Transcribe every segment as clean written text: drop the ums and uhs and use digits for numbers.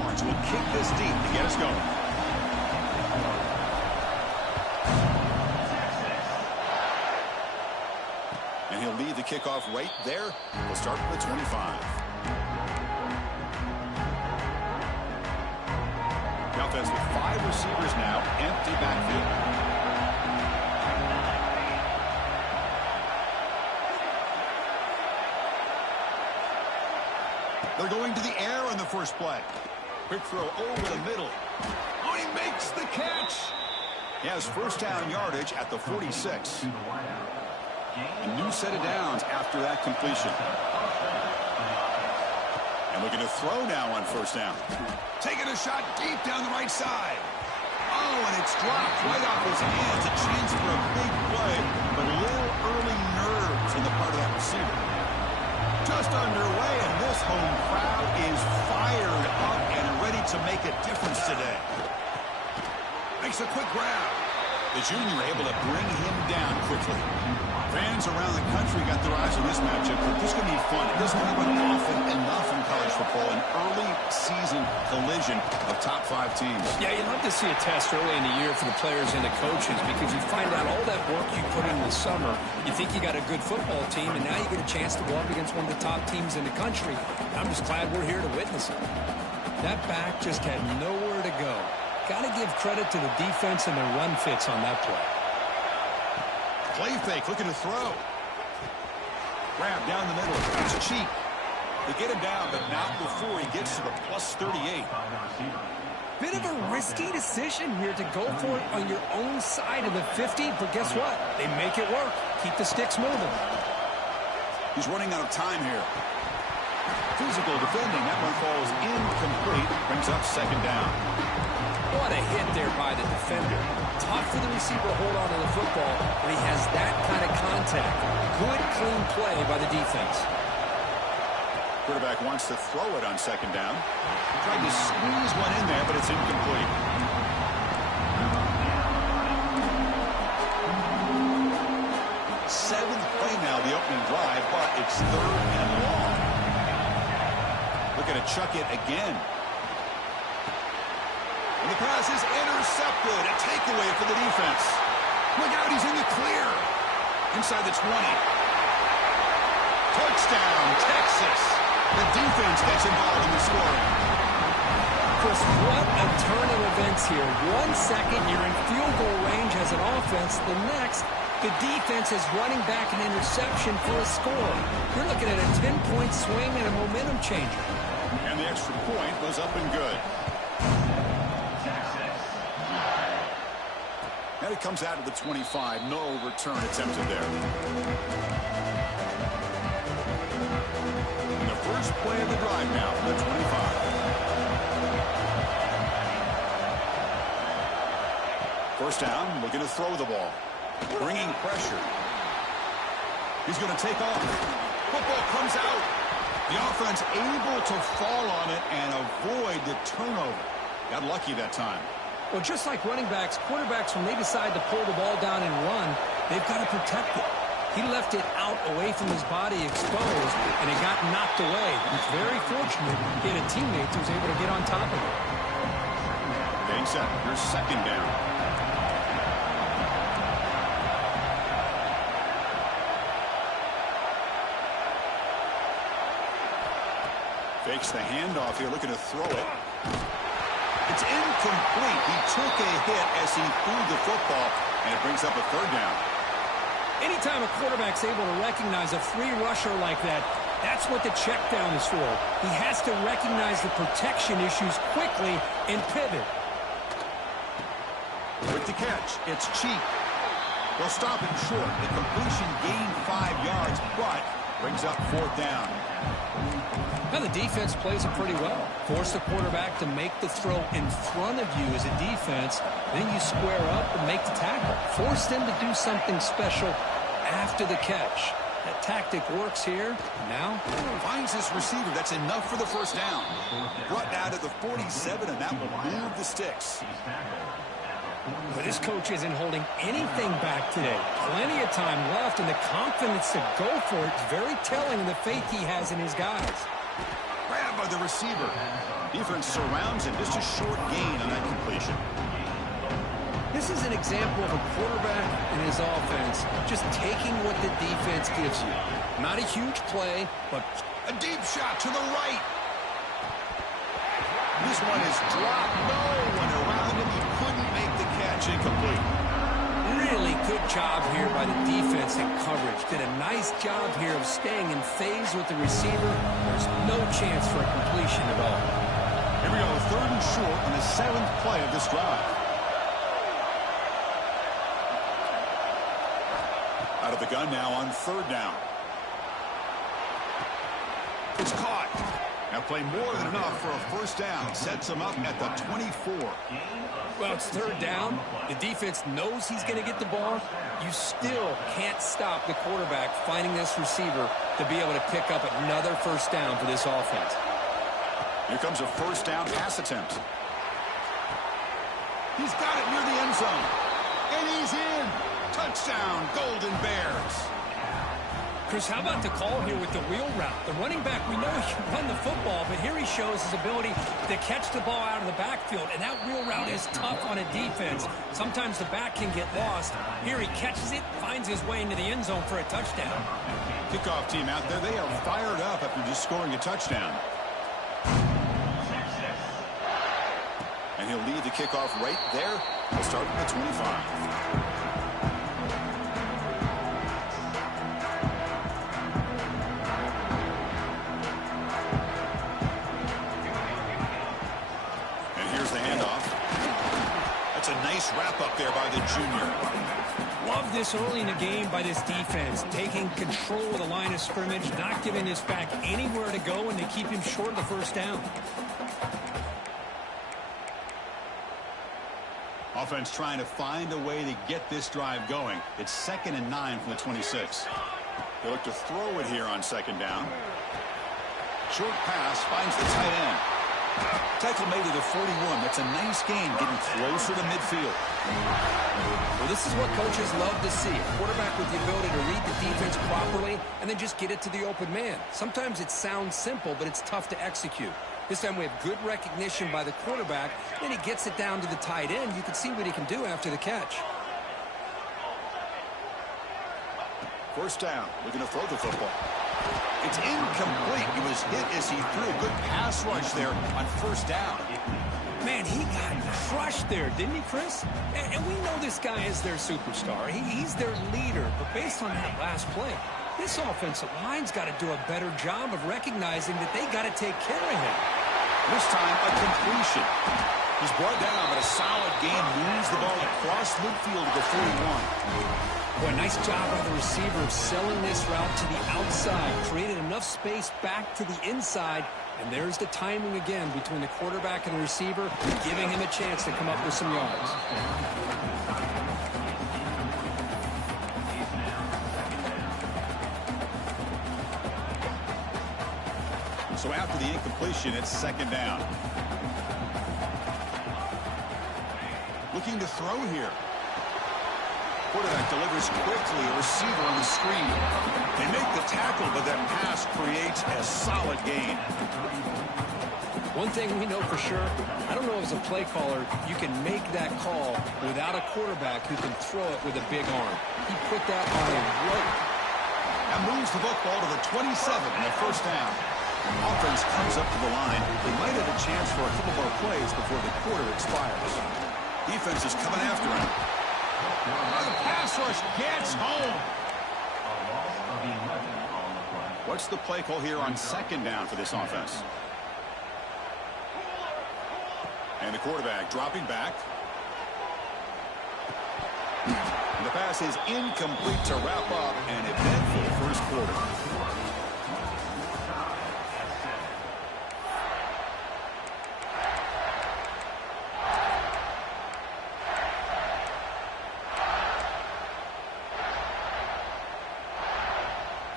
Lawrence will kick this deep to get us going. And he'll lead the kickoff right there. We'll start with the 25. The offense with 5 receivers now, empty backfield. They're going to the air on the first play. Quick throw over the middle. Oh, he makes the catch. He has first down yardage at the 46. A new set of downs after that completion. And looking to throw now on first down. Taking a shot deep down the right side. Oh, and it's dropped right off his hands. A chance for a big play, but a little early nerves on the part of that receiver. Just underway, and this home crowd is fired up and ready to make a difference today. Makes a quick grab. The junior able to bring him down quickly. Fans around the country got their eyes on this matchup, but this is going to be fun. It doesn't happen often enough in college football, an early season collision of top 5 teams. Yeah, you'd love to see a test early in the year for the players and the coaches because you find out all that work you put in the summer. You think you got a good football team, and now you get a chance to go up against one of the top teams in the country. I'm just glad we're here to witness it. That back just had nowhere to go. Got to give credit to the defense and their run fits on that play. Play fake, looking to throw. Grab down the middle. It's cheap. They get him down, but not before he gets to the plus 38. Bit of a risky decision here to go for it on your own side of the 50, but guess what? They make it work. Keep the sticks moving. He's running out of time here. Physical defending. That one falls incomplete. Brings up second down. What a hit there by the defender. Tough for the receiver to hold on to the football, but he has that kind of contact. Good, clean play by the defense. Quarterback wants to throw it on second down. Tried to squeeze one in there, but it's incomplete. Seventh play now, the opening drive, but it's third and long. Looking to chuck it again. And the pass is intercepted. A takeaway for the defense. Look out, he's in the clear. Inside the 20. Touchdown, Texas. The defense gets involved in the scoring. Chris, what a turn of events here. 1 second, you're in field goal range as an offense. The next, the defense is running back an interception for a score. You're looking at a 10-point swing and a momentum changer. And the extra point was up and good. And it comes out of the 25. No return attempted there. And the first play of the drive now for the 25. First down, looking to throw the ball. Bringing pressure. He's going to take off. Football comes out. The offense able to fall on it and avoid the turnover. Got lucky that time. Well, just like running backs, quarterbacks, when they decide to pull the ball down and run, they've got to protect it. He left it out away from his body exposed, and it got knocked away. He's very fortunate he had a teammate who was able to get on top of it. Getting set. Here's second down. Fakes the handoff here, looking to throw it. It's incomplete. He took a hit as he threw the football, and it brings up a third down. Anytime a quarterback's able to recognize a free rusher like that, that's what the check down is for. He has to recognize the protection issues quickly and pivot. With the catch, it's cheap. They'll stop him short. The completion gained 5 yards, but brings up fourth down. Now the defense plays it pretty well. Force the quarterback to make the throw in front of you as a defense. Then you square up and make the tackle. Force them to do something special after the catch. That tactic works here. Now finds this receiver. That's enough for the first down. Brought down to the 47, and that will move the sticks. But this coach isn't holding anything back today. Plenty of time left, and the confidence to go for it is very telling of the faith he has in his guys. Grabbed by the receiver. Defense surrounds him. Just a short gain on that completion. This is an example of a quarterback and his offense just taking what the defense gives you. Not a huge play, but a deep shot to the right. This one is dropped. No one around him. He couldn't make the catch. Incomplete. Really good job here by the defense in coverage. Did a nice job here of staying in phase with the receiver. There's no chance for a completion at all. Here we go, 3rd and short on the 7th play of this drive. Out of the gun now on 3rd down. It's caught. Now play more than enough for a 1st down. Sets him up at the 24. Well, it's 3rd down. The defense knows he's going to get the ball. You still can't stop the quarterback finding this receiver to be able to pick up another 1st down for this offense. Here comes a 1st down pass attempt. He's got it near the end zone. And he's in. Touchdown, Golden Bears. Chris, how about the call here with the wheel route? The running back, we know he can run the football, but here he shows his ability to catch the ball out of the backfield, and that wheel route is tough on a defense. Sometimes the back can get lost. Here he catches it, finds his way into the end zone for a touchdown. Kickoff team out there, they are fired up after just scoring a touchdown. And he'll lead the kickoff right there. He'll start at the 25. Nice wrap up there by the junior. Love this early in the game by this defense, taking control of the line of scrimmage, not giving this back anywhere to go, and to keep him short of the 1st down. Offense trying to find a way to get this drive going. It's 2nd and 9 from the 26. They look to throw it here on 2nd down. Short pass finds the tight end. Tackle made to the 41. That's a nice gain, getting closer to midfield. Well, this is what coaches love to see. A quarterback with the ability to read the defense properly and then just get it to the open man. Sometimes it sounds simple, but it's tough to execute. This time we have good recognition by the quarterback. Then he gets it down to the tight end. You can see what he can do after the catch. 1st down. Looking to throw the football. It's incomplete. He was hit as he threw a good pass rush there on 1st down. Man, he got crushed there, didn't he, Chris? And we know this guy is their superstar. He's their leader. But based on that last play, this offensive line's got to do a better job of recognizing that they got to take care of him. This time, a completion. He's brought down, but a solid gain moves the ball across midfield to the 41. Boy, nice job by the receiver of selling this route to the outside. Created enough space back to the inside. And there's the timing again between the quarterback and the receiver, giving him a chance to come up with some yards. So after the incompletion, it's 2nd down. Looking to throw here. Quarterback delivers quickly, a receiver on the screen. They make the tackle, but that pass creates a solid gain. One thing we know for sure, I don't know as a play caller, you can make that call without a quarterback who can throw it with a big arm. He put that on a rope. And moves the football to the 27 in the 1st down. Offense comes up to the line. They might have a chance for a couple more plays before the quarter expires. Defense is coming after him. The pass rush gets home. What's the play call here on 2nd down for this offense? And the quarterback dropping back. And the pass is incomplete to wrap up an eventful 1st quarter.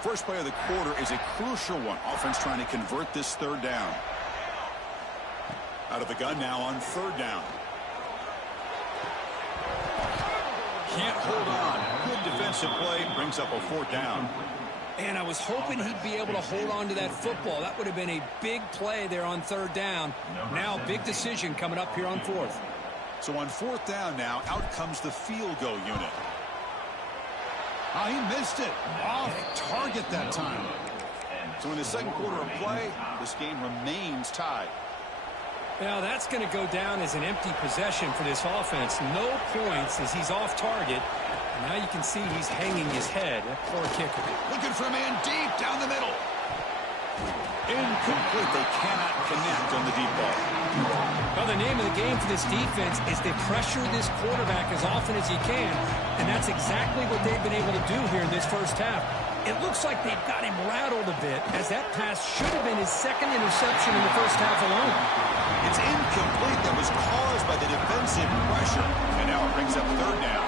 First play of the quarter is a crucial one. Offense trying to convert this 3rd down. Out of the gun now on 3rd down. Can't hold on. Good defensive play. Brings up a 4th down. And I was hoping he'd be able to hold on to that football. That would have been a big play there on third down. Now, big decision coming up here on fourth. So on fourth down now, out comes the field goal unit. Oh, he missed it. Off target that time. So in the second quarter of play, this game remains tied. Now, that's going to go down as an empty possession for this offense. No points as he's off target. And now you can see he's hanging his head. That poor kicker. Looking for a man deep down the middle. Incomplete. They cannot connect on the deep ball. Well, the name of the game for this defense is they pressure this quarterback as often as you can, and that's exactly what they've been able to do here in this first half. It looks like they've got him rattled a bit, as that pass should have been his second interception in the first half alone. It's incomplete. That was caused by the defensive pressure, and now it brings up third down.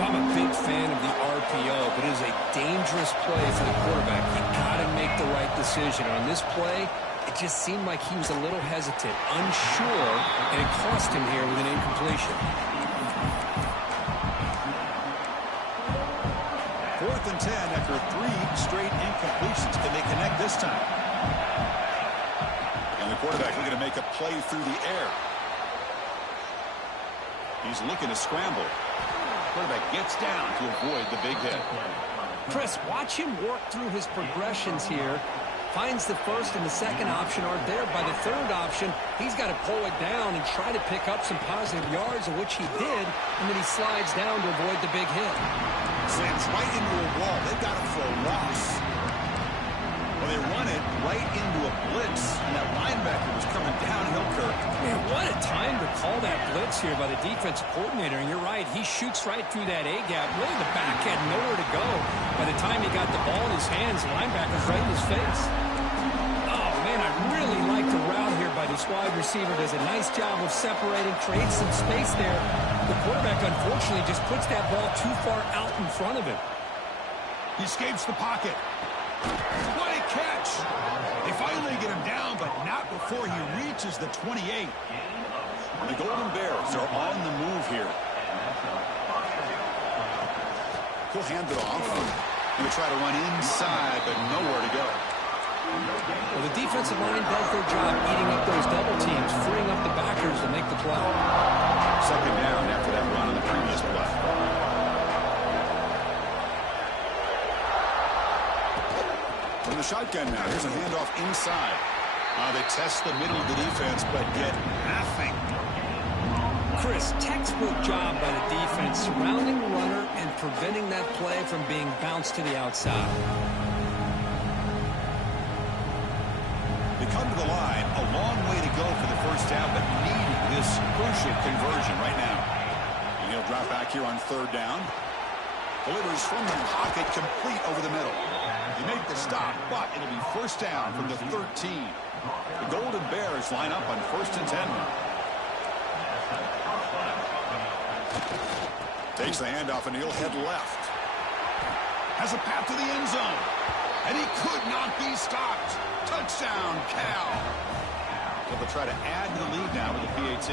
I'm a big fan of the RPO, but it is a dangerous play for the quarterback. You got to make the right decision. On this play, it just seemed like he was a little hesitant, unsure, and it cost him here with an incompletion. 4th and 10 after 3 straight incompletions. Can they connect this time? And the quarterback looking to make a play through the air. He's looking to scramble. Quarterback gets down to avoid the big hit. Chris, watch him work through his progressions here. Finds the first and the second option aren't there. By the third option, he's got to pull it down and try to pick up some positive yards, of which he did, and then he slides down to avoid the big hit. Slams right into a wall. They've got him for a loss. Well, they run it right into a blitz, and that linebacker was coming downhill, Kirk. Man, what a time to call that blitz here by the defensive coordinator. And you're right, he shoots right through that A-gap. Really, the back had nowhere to go. By the time he got the ball in his hands, the linebacker's right in his face. Oh, man, I really like the route here by this wide receiver. Does a nice job of separating, creates some space there. The quarterback, unfortunately, just puts that ball too far out in front of him. He escapes the pocket. What a catch! They finally get him down, but not before he reaches the 28. The Golden Bears are on the move here. He'll hand it off. He'll try to run inside, but nowhere to go. Well, the defensive line does their job eating up those double teams, freeing up the backers to make the play. Second down after that run on the previous play. From the shotgun now, here's a handoff inside. They test the middle of the defense, but get nothing. Chris, textbook job by the defense, surrounding the runner and preventing that play from being bounced to the outside. They come to the line, a long way to go for the first down, but need this crucial conversion right now. And he'll drop back here on third down. Delivers from the pocket, complete over the middle. He made the stop, but it'll be first down from the 13. The Golden Bears line up on 1st and 10 now. Takes the handoff, and he'll head left. Has a path to the end zone. And he could not be stopped. Touchdown, Cal. They'll try to add to the lead now with the PAT.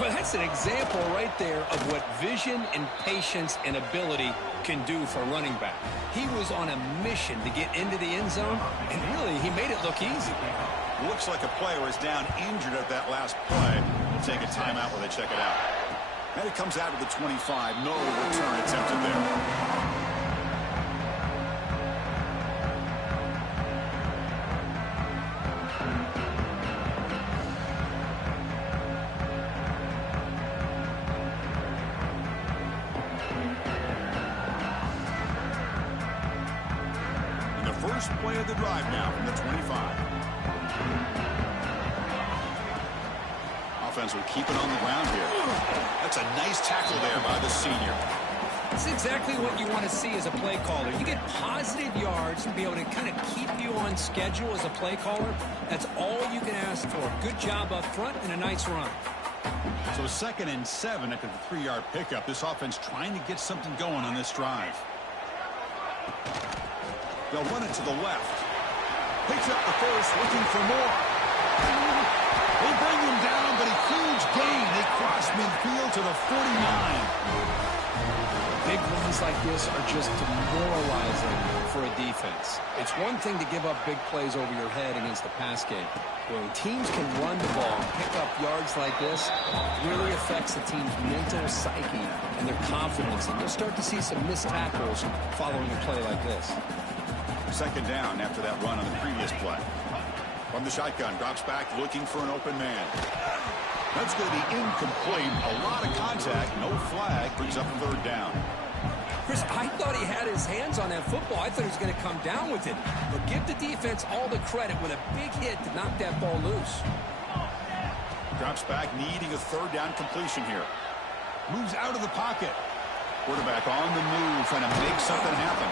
Well, that's an example right there of what vision and patience and ability can do for a running back. He was on a mission to get into the end zone, and really, he made it look easy. Looks like a player is down injured at that last play. We'll take a timeout while they check it out. And it comes out of the 25. No return attempted there. First play of the drive now from the 25. Offense will keep it on the ground here. That's a nice tackle there by the senior. That's exactly what you want to see as a play caller. You get positive yards and be able to kind of keep you on schedule as a play caller. That's all you can ask for. Good job up front and a nice run. So 2nd and 7 after the 3-yard pickup. This offense trying to get something going on this drive. They'll run it to the left. Picks up the first, looking for more. They bring him down, but a huge gain. They cross midfield to the 49. Big runs like this are just demoralizing for a defense. It's one thing to give up big plays over your head against the pass game. When teams can run the ball and pick up yards like this, it really affects the team's mental psyche and their confidence. And you'll start to see some missed tackles following a play like this. Second down after that run on the previous play. From the shotgun, drops back looking for an open man. That's going to be incomplete. A lot of contact, no flag, brings up third down. Chris, I thought he had his hands on that football. I thought he was going to come down with it. But give the defense all the credit with a big hit to knock that ball loose. Drops back, needing a third down completion here. Moves out of the pocket. Quarterback on the move, trying to make something happen.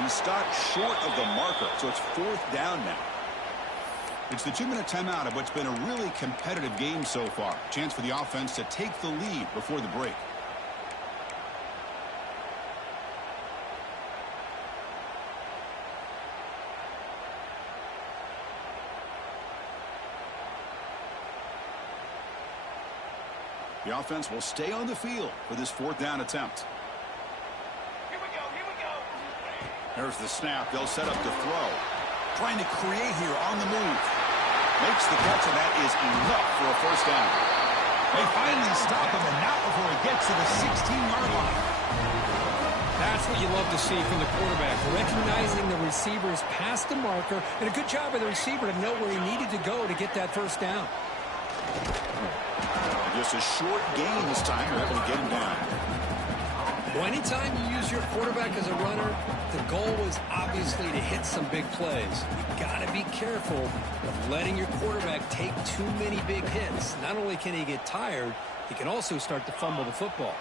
He's stopped short of the marker, so it's fourth down now. It's the 2-minute timeout of what's been a really competitive game so far. Chance for the offense to take the lead before the break. The offense will stay on the field for this fourth down attempt. Here we go. There's the snap. They'll set up to throw. Trying to create here on the move. Makes the catch, and that is enough for a first down. They finally stop him, and not before he gets to the 16-yard line. That's what you love to see from the quarterback, recognizing the receivers past the marker, and a good job by the receiver to know where he needed to go to get that first down. Just a short gain this time. They're able to get him down. Well, anytime you use your quarterback as a runner, the goal is obviously to hit some big plays. You've got to be careful of letting your quarterback take too many big hits. Not only can he get tired, he can also start to fumble the football.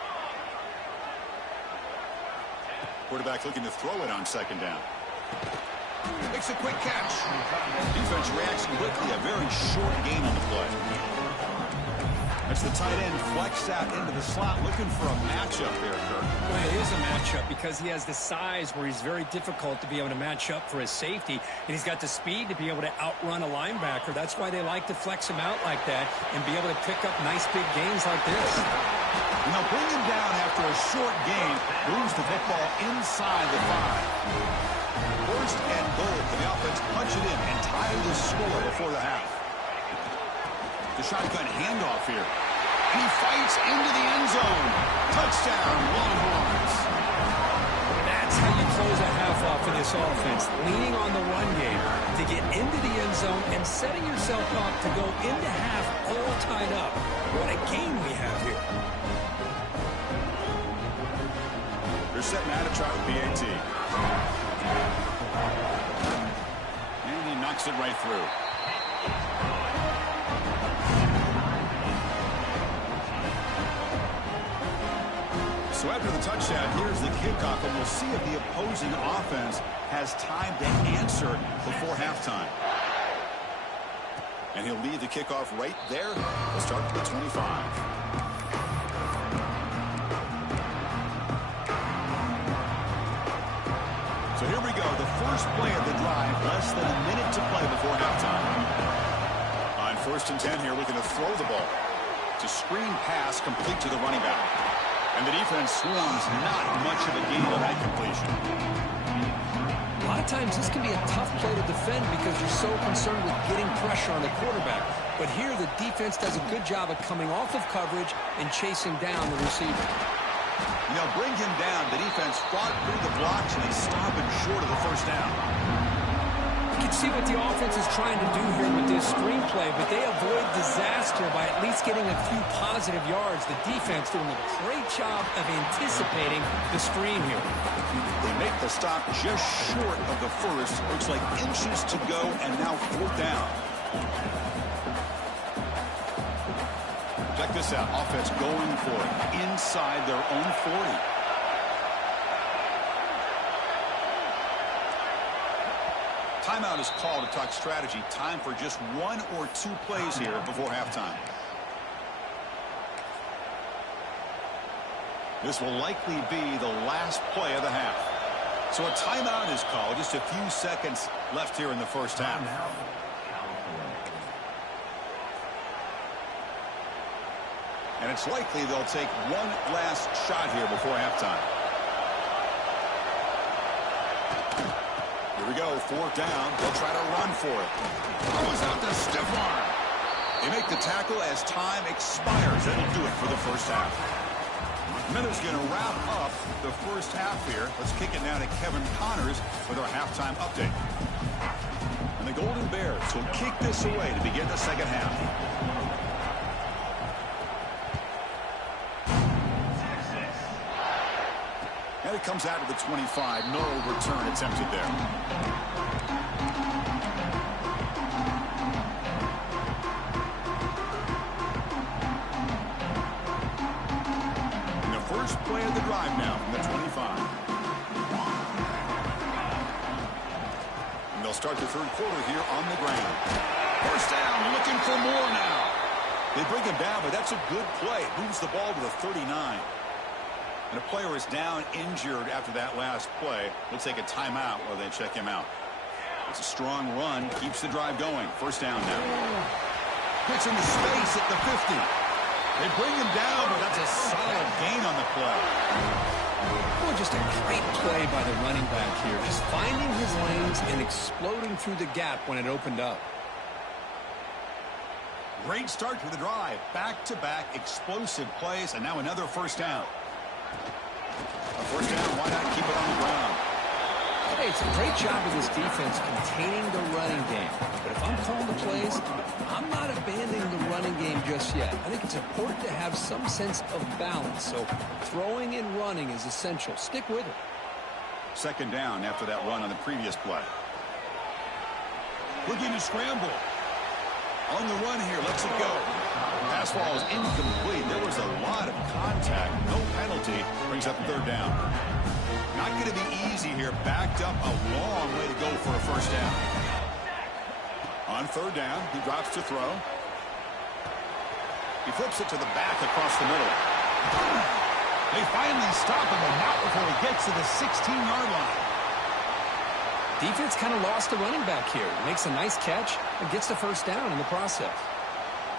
Quarterback looking to throw it on second down. Makes a quick catch. Defense reacts quickly. A very short gain on the play. That's the tight end flexed out into the slot, looking for a matchup there, Kirk. Well, it is a matchup because he has the size where he's very difficult to be able to match up for his safety, and he's got the speed to be able to outrun a linebacker. That's why they like to flex him out like that and be able to pick up nice big gains like this. And they'll bring him down after a short gain, moves the football inside the 5. First and goal for the offense, punch it in and tie the score before the half. The shotgun handoff here. He fights into the end zone. Touchdown, Longhorns. That's how you close a half off for this offense, leaning on the run game to get into the end zone and setting yourself up to go into half all tied up. What a game we have here. They're setting out to try with BAT. And he knocks it right through. So after the touchdown, here's the kickoff, and we'll see if the opposing offense has time to answer before halftime. And he'll leave the kickoff right there. We'll start with the 25. So here we go, the first play of the drive, less than a minute to play before halftime. On first and 10 here, looking to throw the ball. It's a screen pass complete to the running back. And the defense swarms, not much of a gain on that completion. A lot of times this can be a tough play to defend because you're so concerned with getting pressure on the quarterback. But here the defense does a good job of coming off of coverage and chasing down the receiver. You know, bring him down. The defense fought through the blocks and they stop him short of the first down. You can see what the offense is trying to do here with this screenplay, but they avoid disaster by at least getting a few positive yards. The defense doing a great job of anticipating the screen here. They make the stop just short of the first. Looks like inches to go, and now fourth down. Check this out. Offense going for it inside their own 40. Timeout is called to talk strategy. Time for just one or two plays here before halftime. This will likely be the last play of the half. So a timeout is called. Just a few seconds left here in the first half. And it's likely they'll take one last shot here before halftime. Here we go, fourth down. They'll try to run for it. Throws out the stiff arm. They make the tackle as time expires. That'll do it for the first half. Miller's going to wrap up the first half here. Let's kick it now to Kevin Connors with our halftime update. And the Golden Bears will kick this away to begin the second half. And it comes out of the 25. No return attempted there. First play of the drive now from the 25. And they'll start the third quarter here on the ground. First down, looking for more now. They bring him down, but that's a good play. Moves the ball to the 39. And a player is down injured after that last play. We'll take a timeout while they check him out. It's a strong run, keeps the drive going. First down now. Gets into space at the 50. They bring him down, but that's a solid gain on the play. Well, just a great play by the running back here. Just finding his lanes and exploding through the gap when it opened up. Great start to the drive. Back-to-back explosive plays, and now another first down. A first down, why not keep it on the ground? Hey, it's a great job of this defense containing the running game. But if I'm calling the plays, I'm not abandoning the running game just yet. I think it's important to have some sense of balance. So throwing and running is essential. Stick with it. Second down after that run on the previous play. Looking to scramble. On the run here, lets it go. Pass ball is incomplete. There was a lot of contact. No penalty. Brings up third down. Not going to be easy here. Backed up a long way to go for a first down. On third down, he drops to throw. He flips it to the back across the middle. They finally stop him, but not before he gets to the 16-yard line. Defense kind of lost the running back here. Makes a nice catch and gets the first down in the process.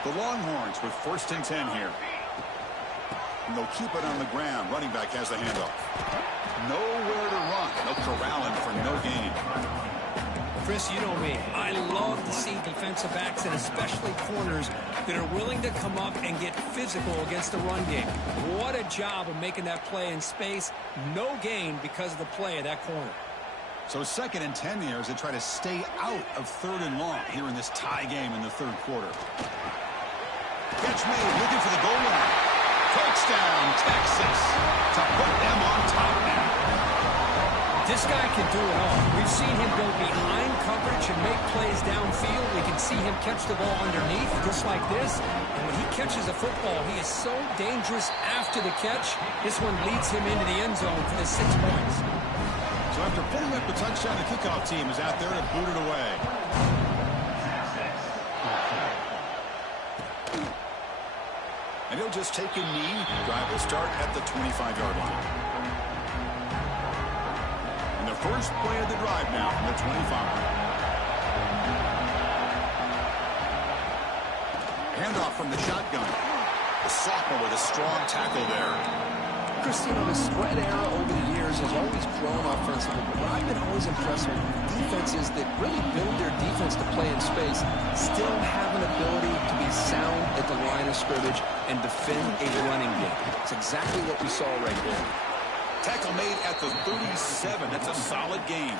The Longhorns with first and 10 here. And they'll keep it on the ground. Running back has the handoff. Nowhere to run. They'll corral him for no gain. Chris, you know me. I love to see defensive backs and especially corners that are willing to come up and get physical against the run game. What a job of making that play in space. No gain because of the play of that corner. So second and 10 here as they try to stay out of third and long here in this tie game in the third quarter. Catch made, looking for the goal line. Touchdown, Texas, to put them on top now. This guy can do it all. We've seen him go behind coverage and make plays downfield. We can see him catch the ball underneath, just like this. And when he catches a football, he is so dangerous after the catch. This one leads him into the end zone for the 6 points. So after putting up the touchdown, the kickoff team is out there to boot it away. And he'll just take a knee. Drive will start at the 25-yard line. And the first play of the drive now from the 25. Handoff from the shotgun. The sophomore with a strong tackle there. Christine, the spread era over the years has always grown offensively, but I've been always impressed with defenses that really build their defense to play in space, still have an ability to be sound at the line of scrimmage and defend a running game. It's exactly what we saw right there. Tackle made at the 37. That's a solid gain.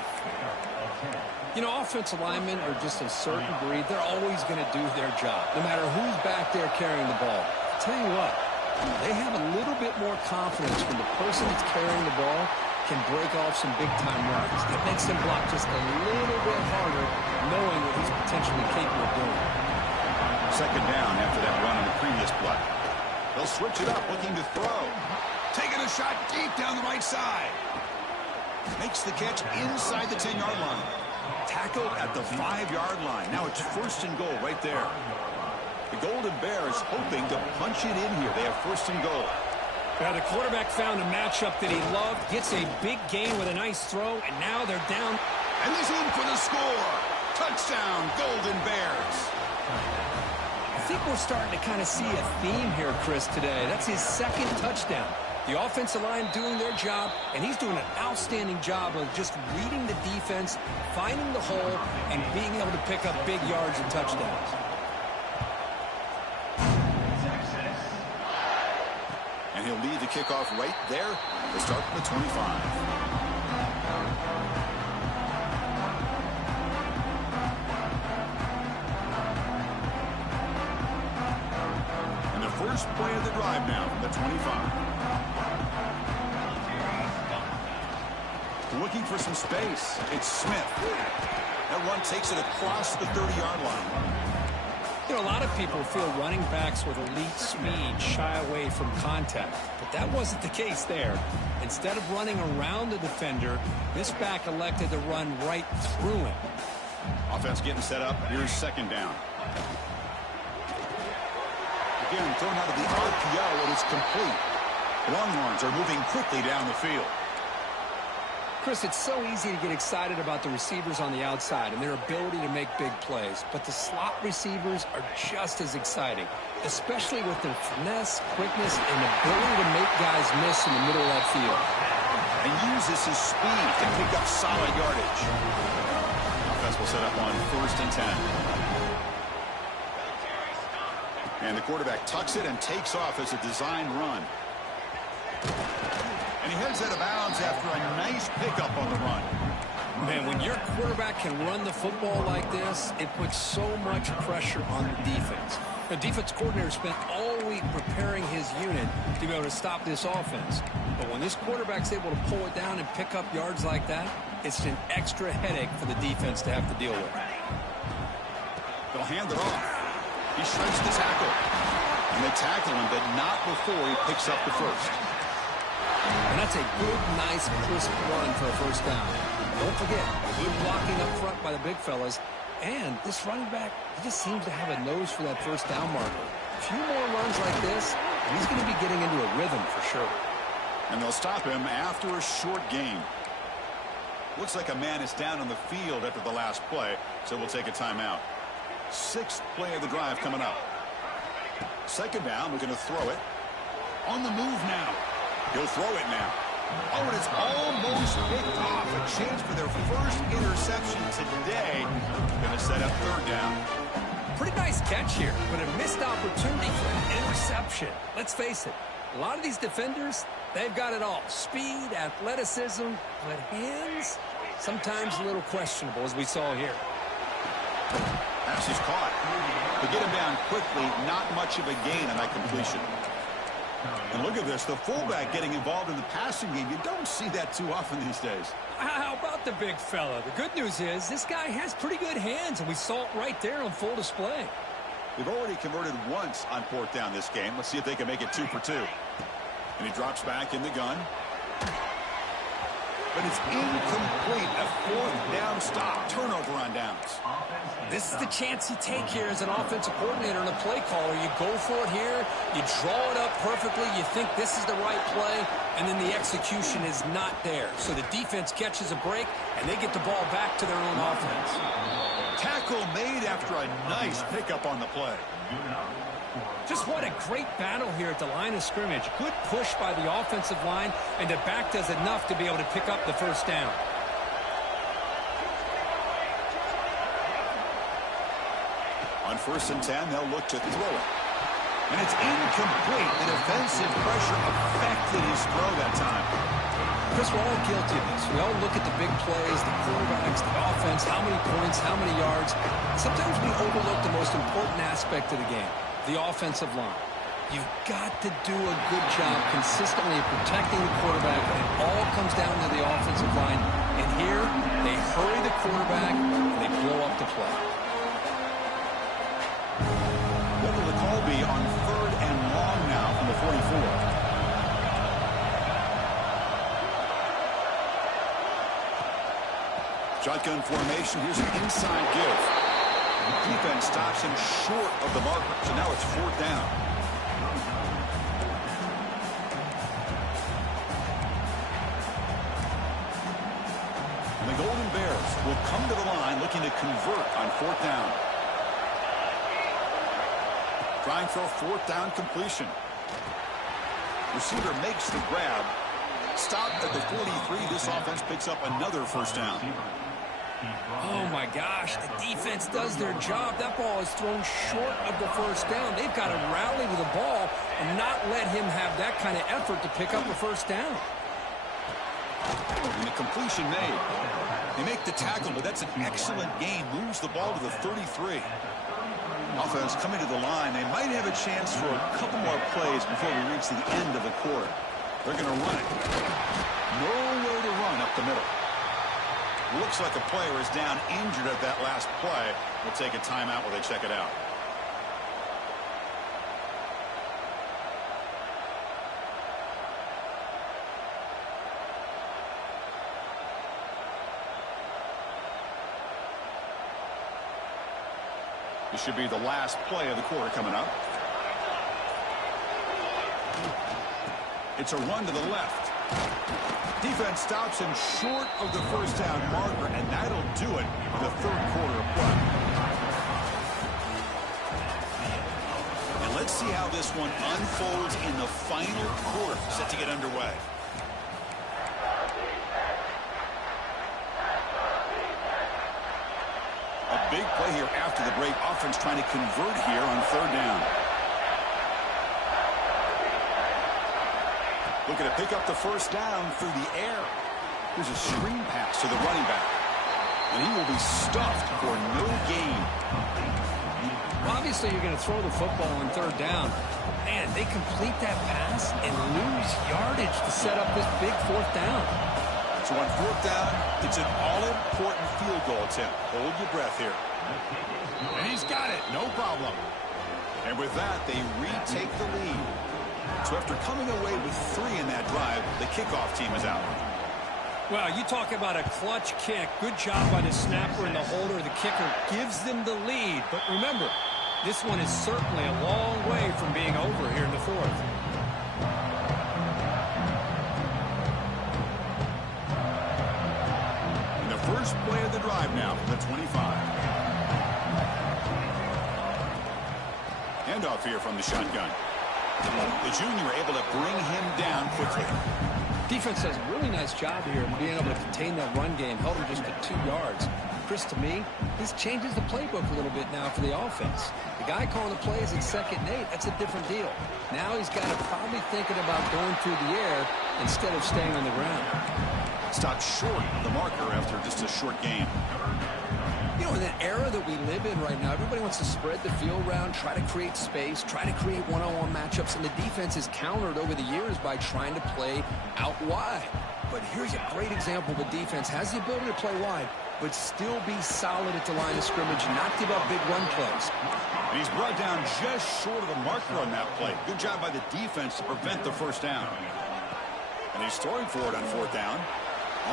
You know, offensive linemen are just a certain breed. They're always going to do their job, no matter who's back there carrying the ball. I'll tell you what, they have a little bit more confidence when the person that's carrying the ball can break off some big-time runs. That makes them block just a little bit harder, knowing what he's potentially capable of doing. Second down after that run on the previous play. They'll switch it up, looking to throw. Taking a shot deep down the right side. Makes the catch inside the 10-yard line. Tackled at the 5-yard line. Now it's first and goal right there. The Golden Bears hoping to punch it in here. They have first and goal. Well, the quarterback found a matchup that he loved, gets a big gain with a nice throw, and now they're down. And he's in for the score. Touchdown, Golden Bears. I think we're starting to kind of see a theme here, Chris, today. That's his second touchdown. The offensive line doing their job, and he's doing an outstanding job of just reading the defense, finding the hole, and being able to pick up big yards and touchdowns. And he'll lead the kickoff right there to start from the 25. First play of the drive now from the 25. Looking for some space. It's Smith. That run takes it across the 30-yard line. You know, a lot of people feel running backs with elite speed shy away from contact, but that wasn't the case there. Instead of running around the defender, this back elected to run right through him. Offense getting set up. Here's second down. Again, thrown out of the RPO, and it's complete. Longhorns are moving quickly down the field. Chris, it's so easy to get excited about the receivers on the outside and their ability to make big plays, but the slot receivers are just as exciting, especially with their finesse, quickness, and ability to make guys miss in the middle of that field. And uses his speed to pick up solid yardage. Offense will set up on 1st and 10. And the quarterback tucks it and takes off as a design run. And he heads out of bounds after a nice pickup on the run. Man, when your quarterback can run the football like this, it puts so much pressure on the defense. The defense coordinator spent all week preparing his unit to be able to stop this offense. But when this quarterback's able to pull it down and pick up yards like that, it's an extra headache for the defense to have to deal with. They'll hand it off. He shreds the tackle. And they tackle him, but not before he picks up the first. And that's a good, nice, crisp run for a first down. Don't forget, good blocking up front by the big fellas. And this running back, he just seems to have a nose for that first down marker. A few more runs like this, and he's going to be getting into a rhythm for sure. And they'll stop him after a short gain. Looks like a man is down on the field after the last play, so we'll take a timeout. 6th play of the drive coming up. Second down, we're going to throw it. On the move now. He'll throw it now. Oh, and it's almost picked off. A chance for their first interception today. Going to set up 3rd down. Pretty nice catch here, but a missed opportunity for an interception. Let's face it, a lot of these defenders, they've got it all. Speed, athleticism, but hands, sometimes a little questionable, as we saw here. Pass is caught. To get him down quickly, not much of a gain on that completion. And look at this, the fullback getting involved in the passing game. You don't see that too often these days. How about the big fella? The good news is this guy has pretty good hands, and we saw it right there on full display. They've already converted once on 4th down this game. Let's see if they can make it 2 for 2. And he drops back in the gun. But it's incomplete. A 4th down stop. Turnover on downs. This is the chance you take here as an offensive coordinator and a play caller. You go for it here. You draw it up perfectly. You think this is the right play, and then the execution is not there. So the defense catches a break, and they get the ball back to their own offense. Tackle made after a nice pickup on the play. Just what a great battle here at the line of scrimmage. Good push by the offensive line, and the back does enough to be able to pick up the first down. On 1st and 10, they'll look to throw it. And it's incomplete. The defensive pressure affected his throw that time. Chris, we're all guilty of this. We all look at the big plays, the quarterbacks, the offense, how many points, how many yards. Sometimes we overlook the most important aspect of the game, the offensive line. You've got to do a good job consistently protecting the quarterback, and it all comes down to the offensive line. And here, they hurry the quarterback, and they blow up the play. What will the call be on 3rd and long now from the 44? Shotgun formation. Here's an inside give. The defense stops him short of the marker. So now it's 4th down. And the Golden Bears will come to the line looking to convert on 4th down. Trying for a 4th down completion. Receiver makes the grab. Stopped at the 43. This offense picks up another first down. Oh, my gosh. The defense does their job. That ball is thrown short of the first down. They've got to rally to the ball and not let him have that kind of effort to pick up a first down. And the completion made. They make the tackle, but that's an excellent gain. Moves the ball to the 33. Offense coming to the line. They might have a chance for a couple more plays before we reach the end of the quarter. They're going to run it. Nowhere to run up the middle. Looks like a player is down injured at that last play. We'll take a timeout while they check it out. This should be the last play of the quarter coming up. It's a run to the left. Defense stops him short of the first down marker, and that'll do it for the third quarter of play. And let's see how this one unfolds in the final quarter, set to get underway. A big play here after the break. Offense trying to convert here on third down. Looking to pick up the first down through the air. Here's a screen pass to the running back. And he will be stuffed for no gain. Well, obviously, you're going to throw the football on third down. Man, they complete that pass and lose yardage to set up this big fourth down. So on fourth down, it's an all-important field goal attempt. Hold your breath here. And he's got it. No problem. And with that, they retake the lead. So after coming away with 3 in that drive, the kickoff team is out. Well, you talk about a clutch kick. Good job by the snapper and the holder. The kicker gives them the lead. But remember, this one is certainly a long way from being over here in the fourth. And the first play of the drive now from the 25. Handoff here from the shotgun. The junior able to bring him down quickly. Defense does a really nice job here in being able to contain that run game. Held him just to 2 yards. Chris, to me, this changes the playbook a little bit now for the offense. The guy calling the plays at 2nd and 8, that's a different deal. Now he's got to probably thinking about going through the air instead of staying on the ground. Stopped short of the marker after just a short game. You know, in that era that we live in right now, everybody wants to spread the field around, try to create space, try to create one-on-one matchups, and the defense is countered over the years by trying to play out wide. But here's a great example of a defense has the ability to play wide, but still be solid at the line of scrimmage, not give up big run plays. And he's brought down just short of the marker on that play. Good job by the defense to prevent the first down. And he's throwing for it on fourth down.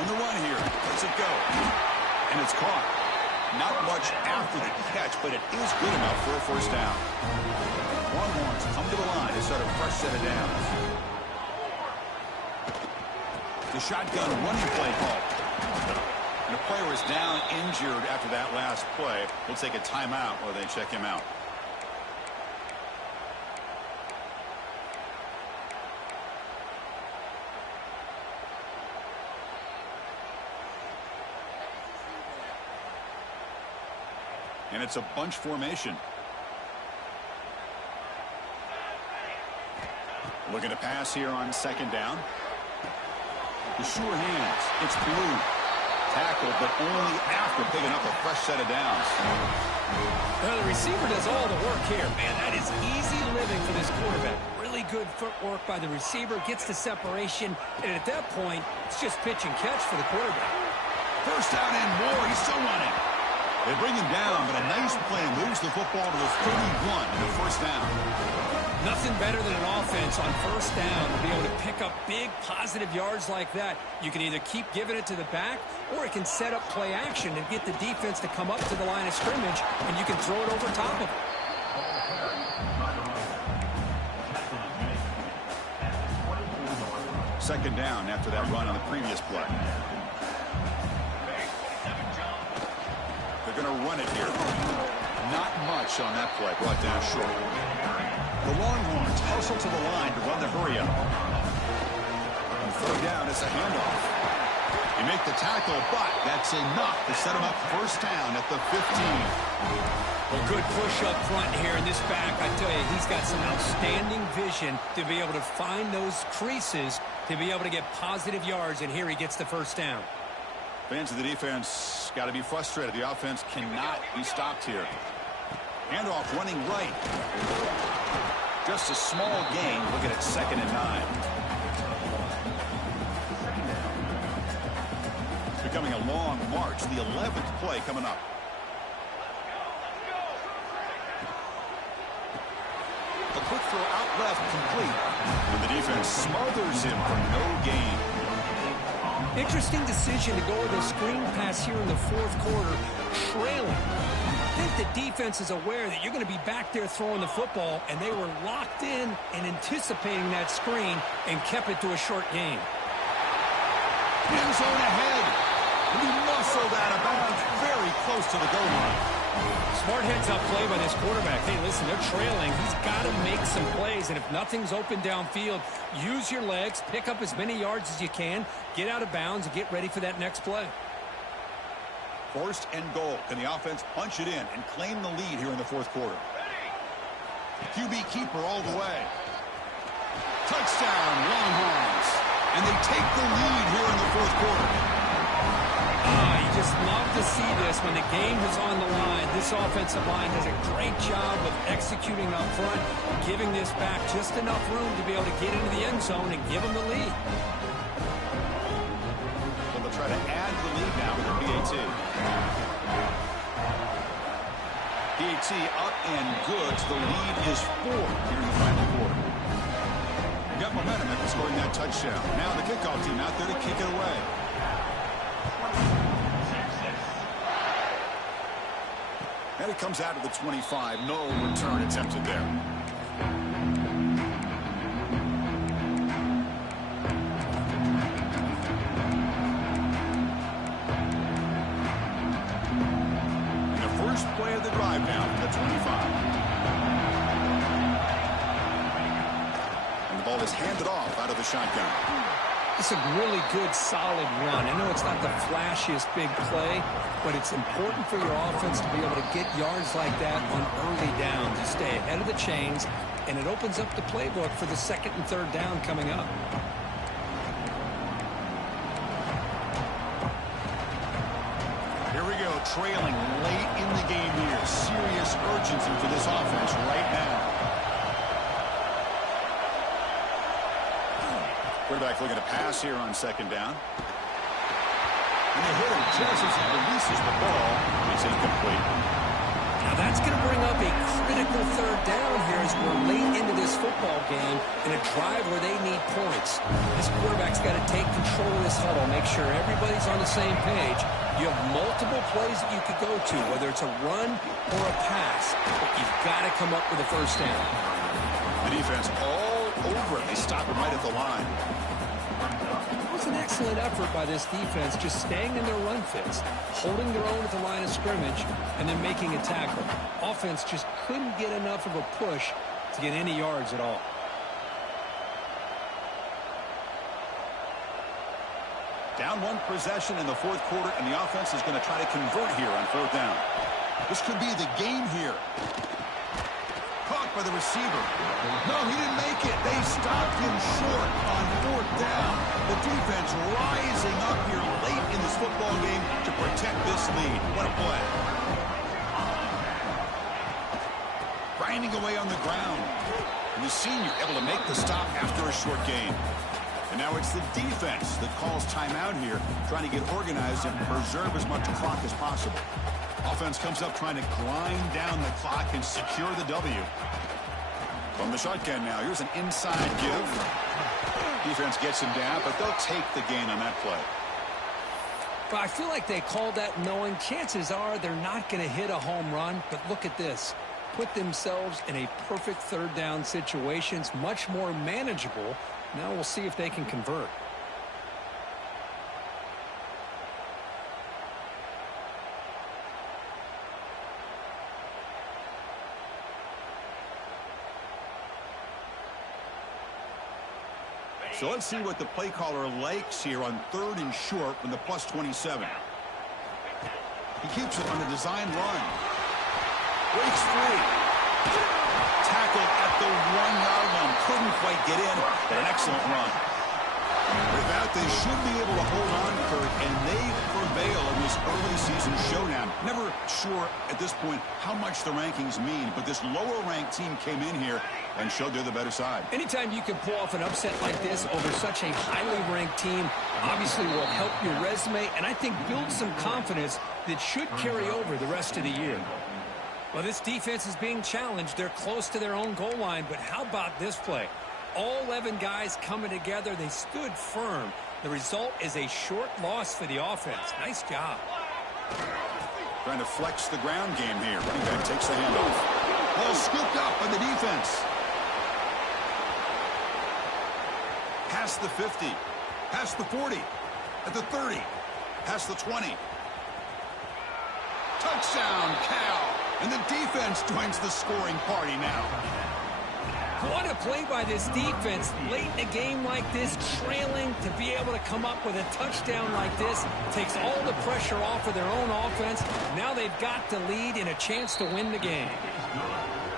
On the run here. Lets it go. And it's caught. Not much after the catch, but it is good enough for a first down. Longhorns come to the line to start a fresh set of downs. The shotgun running play call. And the player is down injured after that last play. We'll take a timeout while they check him out. And it's a bunch formation. Looking to pass here on 2nd down. The sure hands. It's Blue. Tackled, but only after picking up a fresh set of downs. Well, the receiver does all the work here. Man, that is easy living for this quarterback. Really good footwork by the receiver. Gets the separation. And at that point, it's just pitch and catch for the quarterback. First down and more. He's still running. They bring him down, but a nice play moves the football to the 31 and a first down. Nothing better than an offense on first down to be able to pick up big positive yards like that. You can either keep giving it to the back, or it can set up play action and get the defense to come up to the line of scrimmage, and you can throw it over top of it. Second down after that run on the previous play. They're going to run it here. Not much on that play. Brought down short. The Longhorns hustle to the line to run the hurry up. third down as a handoff. You make the tackle, but that's enough to set him up first down at the 15. Well, good push up front here in this back. I tell you, he's got some outstanding vision to be able to find those creases, to be able to get positive yards, and here he gets the first down. Fans of the defense got to be frustrated. The offense cannot be stopped here. Handoff running right. Just a small gain. Looking at 2nd and 9. It's becoming a long march. The 11th play coming up. A quick throw out left, complete. And the defense smothers him for no gain. Interesting decision to go with a screen pass here in the fourth quarter, trailing. I think the defense is aware that you're going to be back there throwing the football, and they were locked in and anticipating that screen and kept it to a short gain. End zone ahead. And he muscled out of bounds very close to the goal line. Smart heads-up play by this quarterback. Hey, listen, they're trailing. He's got to make some plays, and if nothing's open downfield, use your legs, pick up as many yards as you can, get out of bounds, and get ready for that next play. First and goal. Can the offense punch it in and claim the lead here in the fourth quarter? QB keeper all the way. Touchdown, Longhorns. And they take the lead here in the fourth quarter. You just love to see this when the game is on the line. This offensive line does a great job of executing up front, giving this back just enough room to be able to get into the end zone and give them the lead. Well, they'll try to add the lead now with the PAT. PAT up and good. So the lead is 4 here in the final quarter. You got momentum after scoring that touchdown. Now the kickoff team out there to kick it away. And it comes out of the 25. No return attempted there. And the first play of the drive now from the 25. And the ball is handed off out of the shotgun. It's a really good, solid run. I know it's not the flashiest big play, but it's important for your offense to be able to get yards like that on early downs. You stay ahead of the chains, and it opens up the playbook for the 2nd and 3rd down coming up. Here we go, trailing late in the game here. Serious urgency for this offense right now. Quarterback looking to pass here on 2nd down. And they hit him just as he releases the ball. It's incomplete. Now that's going to bring up a critical 3rd down here as we're late into this football game in a drive where they need points. This quarterback's got to take control of this huddle, make sure everybody's on the same page. You have multiple plays that you could go to, whether it's a run or a pass, but you've got to come up with a first down. The defense all over it. They stop him right at the line. It was an excellent effort by this defense, just staying in their run fits, holding their own at the line of scrimmage, and then making a tackle. Offense just couldn't get enough of a push to get any yards at all. Down 1 possession in the fourth quarter, and the offense is going to try to convert here on 4th down. This could be the game here. Caught by the receiver. No, he didn't make it. They stopped him short on 4th down. The defense rising up here late in this football game to protect this lead. What a play. Grinding away on the ground. And the senior able to make the stop after a short gain. And now it's the defense that calls timeout here, trying to get organized and preserve as much clock as possible. Offense comes up trying to grind down the clock and secure the W. From the shotgun now, here's an inside give. Defense gets him down, but they'll take the gain on that play. But I feel like they called that knowing chances are they're not going to hit a home run. But look at this. Put themselves in a perfect 3rd down situation. It's much more manageable. Now we'll see if they can convert. So let's see what the play caller likes here on 3rd and short from the plus 27. He keeps it on the design run. Breaks free. Tackled at the 1-yard line. Couldn't quite get in, but an excellent run. With that, they should be able to hold on, Kurt, and they prevail in this early season showdown. Never sure at this point how much the rankings mean, but this lower-ranked team came in here and showed they're the better side. Anytime you can pull off an upset like this over such a highly ranked team, obviously will help your resume, and I think build some confidence that should carry over the rest of the year. Well, this defense is being challenged. They're close to their own goal line, but how about this play? All 11 guys coming together. They stood firm. The result is a short loss for the offense. Nice job. Trying to flex the ground game here. Running back takes the handoff. Ball scooped up by the defense. Past the 50. Past the 40. At the 30. Past the 20. Touchdown, Cal. And the defense joins the scoring party now. What a play by this defense late in a game like this, trailing to be able to come up with a touchdown like this. Takes all the pressure off of their own offense. Now they've got the lead and a chance to win the game.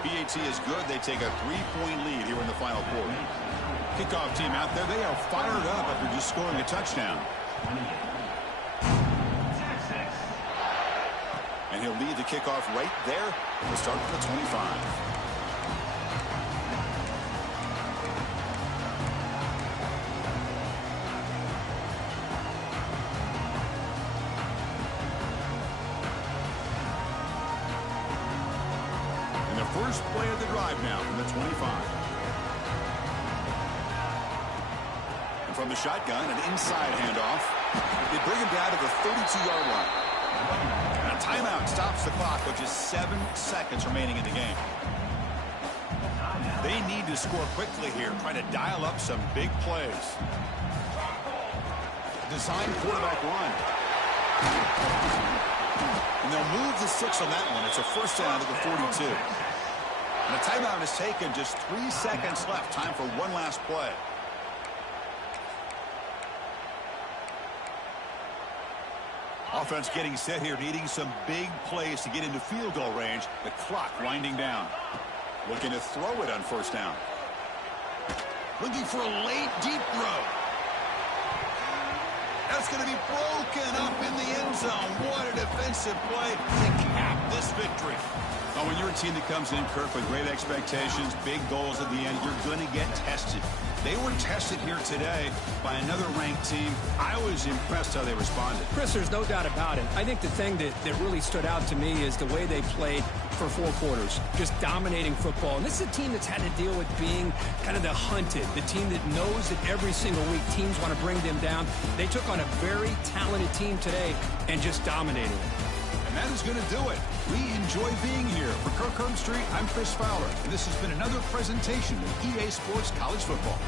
PAT is good. They take a 3-point lead here in the final quarter. Kickoff team out there. They are fired up after just scoring a touchdown. And he'll lead the kickoff right there. We'll start from the 25. First play of the drive now from the 25. And from the shotgun, an inside handoff. They bring him down to the 32-yard line. And a timeout stops the clock with just 7 seconds remaining in the game. They need to score quickly here, trying to dial up some big plays. Design quarterback run. And they'll move the 6 on that one. It's a first down to the 42. And the timeout is taken. Just 3 seconds left. Time for one last play. Offense getting set here, needing some big plays to get into field goal range. The clock winding down. Looking to throw it on first down. Looking for a late deep throw. That's going to be broken up in the end zone. What a defensive play to cap this victory. Well, when you're a team that comes in, Kirk, with great expectations, big goals at the end, you're going to get tested. They were tested here today by another ranked team. I was impressed how they responded. Chris, there's no doubt about it. I think the thing that really stood out to me is the way they played for 4 quarters, just dominating football. And this is a team that's had to deal with being kind of the hunted, the team that knows that every single week teams want to bring them down. They took on a very talented team today and just dominated it. And that is going to do it. We enjoy being here. For Kirk Herbstreit, I'm Chris Fowler, and this has been another presentation of EA Sports College Football.